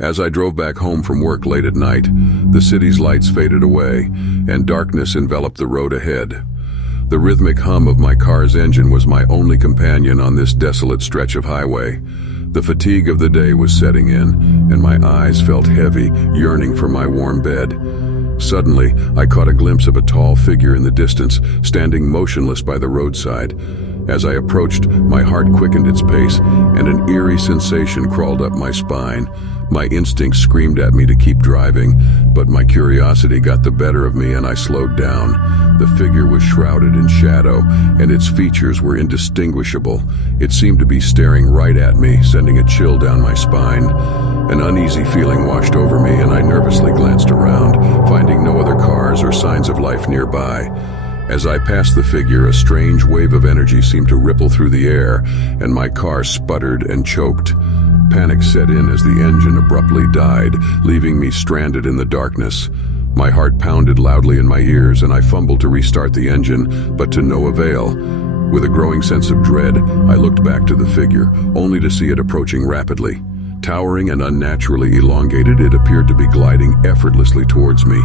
As I drove back home from work late at night, the city's lights faded away, and darkness enveloped the road ahead. The rhythmic hum of my car's engine was my only companion on this desolate stretch of highway. The fatigue of the day was setting in, and my eyes felt heavy, yearning for my warm bed. Suddenly, I caught a glimpse of a tall figure in the distance, standing motionless by the roadside. As I approached, my heart quickened its pace, and an eerie sensation crawled up my spine. My instincts screamed at me to keep driving, but my curiosity got the better of me and I slowed down. The figure was shrouded in shadow, and its features were indistinguishable. It seemed to be staring right at me, sending a chill down my spine. An uneasy feeling washed over me, and I nervously glanced around, finding no other cars or signs of life nearby. As I passed the figure, a strange wave of energy seemed to ripple through the air, and my car sputtered and choked. Panic set in as the engine abruptly died, leaving me stranded in the darkness. My heart pounded loudly in my ears, and I fumbled to restart the engine, but to no avail. With a growing sense of dread, I looked back to the figure, only to see it approaching rapidly. Towering and unnaturally elongated, it appeared to be gliding effortlessly towards me.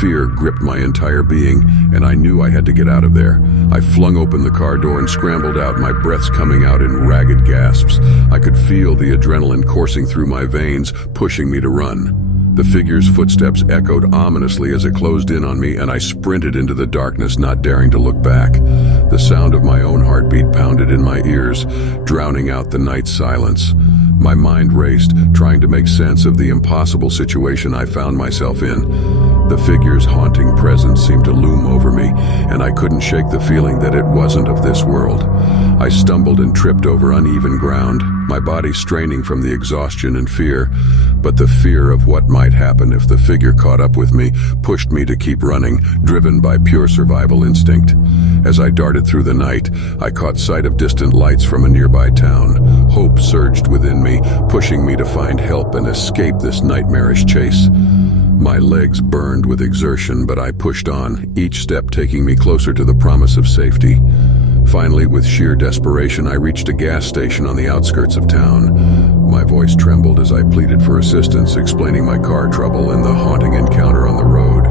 Fear gripped my entire being, and I knew I had to get out of there. I flung open the car door and scrambled out, my breaths coming out in ragged gasps. I could feel the adrenaline coursing through my veins, pushing me to run. The figure's footsteps echoed ominously as it closed in on me, and I sprinted into the darkness, not daring to look back. The sound of my own heartbeat pounded in my ears, drowning out the night's silence. My mind raced, trying to make sense of the impossible situation I found myself in. The figure's haunting presence seemed to loom over me, and I couldn't shake the feeling that it wasn't of this world. I stumbled and tripped over uneven ground, my body straining from the exhaustion and fear. But the fear of what might happen if the figure caught up with me pushed me to keep running, driven by pure survival instinct. As I darted through the night, I caught sight of distant lights from a nearby town. Hope surged within me, pushing me to find help and escape this nightmarish chase. My legs burned with exertion, but I pushed on, each step taking me closer to the promise of safety. Finally, with sheer desperation, I reached a gas station on the outskirts of town. My voice trembled as I pleaded for assistance, explaining my car trouble and the haunting encounter on the road.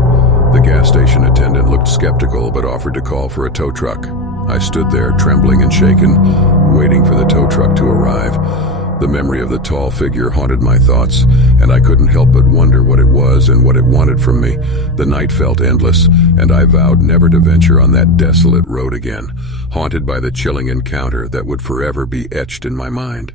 The gas station attendant looked skeptical, but offered to call for a tow truck. I stood there, trembling and shaken, waiting for the tow truck to arrive. The memory of the tall figure haunted my thoughts, and I couldn't help but wonder what it was and what it wanted from me. The night felt endless, and I vowed never to venture on that desolate road again, haunted by the chilling encounter that would forever be etched in my mind.